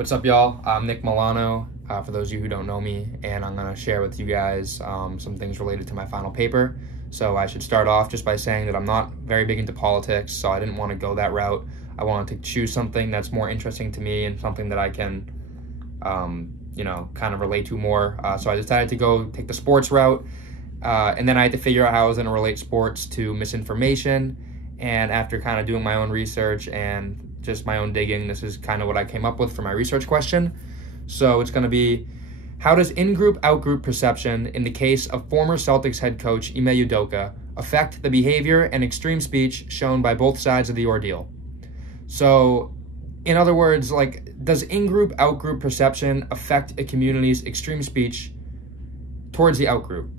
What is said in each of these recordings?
What's up, y'all? I'm Nick Milano, for those of you who don't know me, and I'm going to share with you guys some things related to my final paper. So I should start off just by saying that I'm not very big into politics, so I didn't want to go that route. I wanted to choose something that's more interesting to me and something that I can, kind of relate to more. So I decided to go take the sports route, and then I had to figure out how I was going to relate sports to misinformation. And after kind of doing my own research and just my own digging, this is kind of what I came up with for my research question. So it's going to be, how does in-group, out-group perception in the case of former Celtics head coach Ime Udoka affect the behavior and extreme speech shown by both sides of the ordeal? So, in other words, does in-group, out-group perception affect a community's extreme speech towards the out-group?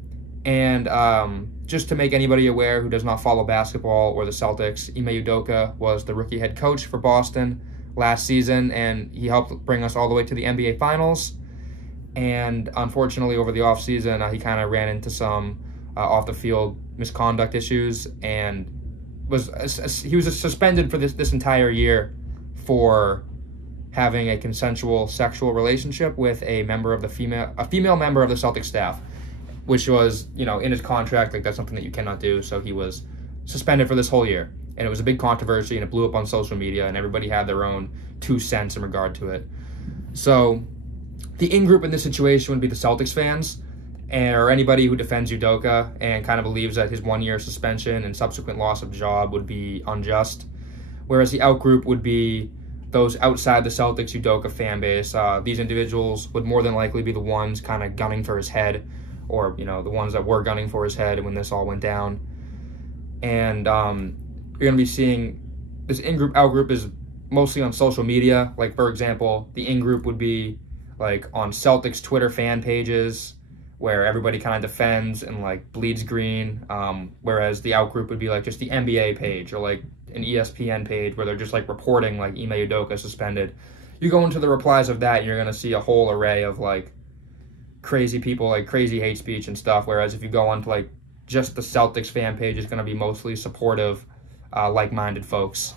And just to make anybody aware who does not follow basketball or the Celtics, Ime Udoka was the rookie head coach for Boston last season, and he helped bring us all the way to the NBA Finals. And unfortunately, over the offseason, he kind of ran into some off-the-field misconduct issues, and he was suspended for this entire year for having a consensual sexual relationship with a female member of the Celtics staff, which was, in his contract, that's something that you cannot do. So he was suspended for this whole year. And it was a big controversy, and it blew up on social media, and everybody had their own 2 cents in regard to it. So the in-group in this situation would be the Celtics fans, or anybody who defends Udoka and kind of believes that his 1-year suspension and subsequent loss of job would be unjust. Whereas the out-group would be those outside the Celtics Udoka fan base. These individuals would more than likely be the ones kind of gunning for his head, or, the ones that were gunning for his head when this all went down. And you're going to be seeing this in-group, out-group is mostly on social media. Like, for example, the in-group would be, on Celtics Twitter fan pages, where everybody kind of defends and, bleeds green, whereas the out-group would be, just the NBA page, or, an ESPN page, where they're just, reporting, Ime Udoka suspended. You go into the replies of that, and you're going to see a whole array of, crazy people, crazy hate speech and stuff, whereas if you go on to just the Celtics fan page, it's going to be mostly supportive, like-minded folks.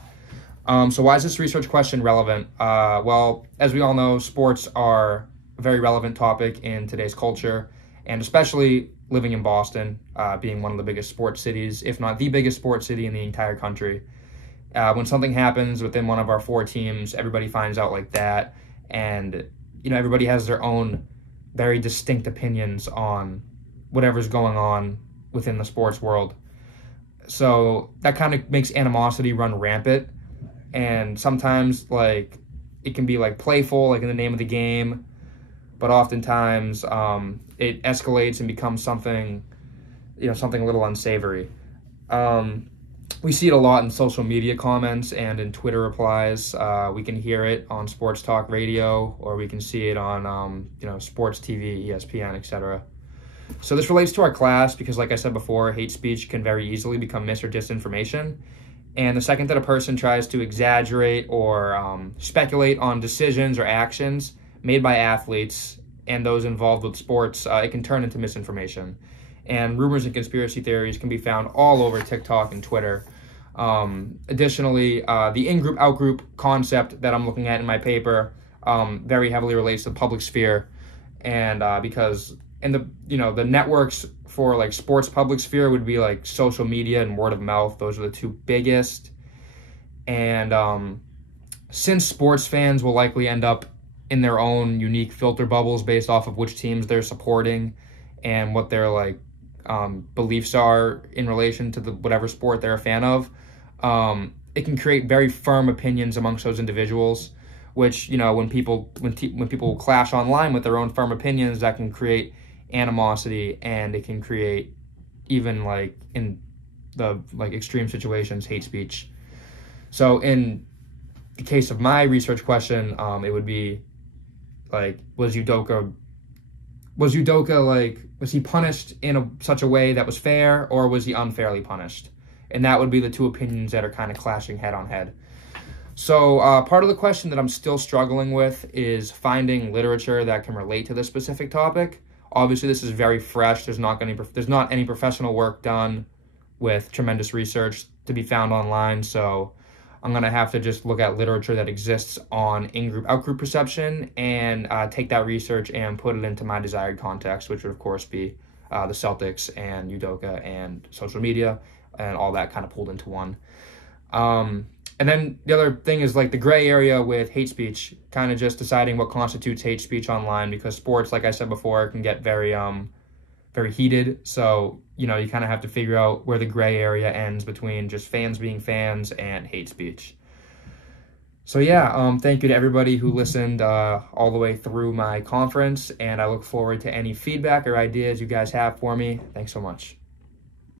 So why is this research question relevant? Well, as we all know, sports are a very relevant topic in today's culture, and especially living in Boston, being one of the biggest sports cities, if not the biggest sports city in the entire country. When something happens within one of our 4 teams, everybody finds out like that, and everybody has their own very distinct opinions on whatever's going on within the sports world. So that kind of makes animosity run rampant. And sometimes, it can be, playful, in the name of the game. But oftentimes, it escalates and becomes something, something a little unsavory. We see it a lot in social media comments and in Twitter replies. We can hear it on sports talk radio, or we can see it on, sports TV, ESPN, etc. So this relates to our class because, like I said before, hate speech can very easily become mis or disinformation. And the second that a person tries to exaggerate or speculate on decisions or actions made by athletes and those involved with sports, it can turn into misinformation. And rumors and conspiracy theories can be found all over TikTok and Twitter. Additionally, the in-group, out-group concept that I'm looking at in my paper very heavily relates to the public sphere. And because the networks for sports public sphere would be social media and word of mouth. Those are the 2 biggest. And since sports fans will likely end up in their own unique filter bubbles based off of which teams they're supporting and what their beliefs are in relation to whatever sport they're a fan of, it can create very firm opinions amongst those individuals, which, when people clash online with their own firm opinions, that can create animosity, and it can create, even in the extreme situations, hate speech. So in the case of my research question, it would be was he punished in such a way that was fair, or was he unfairly punished? And that would be the 2 opinions that are kind of clashing head on head. So part of the question that I'm still struggling with is finding literature that can relate to this specific topic. Obviously, this is very fresh. There's not any professional work done with tremendous research to be found online. So I'm going to have to just look at literature that exists on in-group, out-group perception and take that research and put it into my desired context, which would, of course, be the Celtics and Udoka and social media and all that kind of pulled into one. And then the other thing is like the gray area with hate speech, kind of just deciding what constitutes hate speech online, because sports, like I said before, can get very heated. So, you know, you kind of have to figure out where the gray area ends between just fans being fans and hate speech. So yeah, thank you to everybody who listened all the way through my conference, and I look forward to any feedback or ideas you guys have for me. Thanks so much.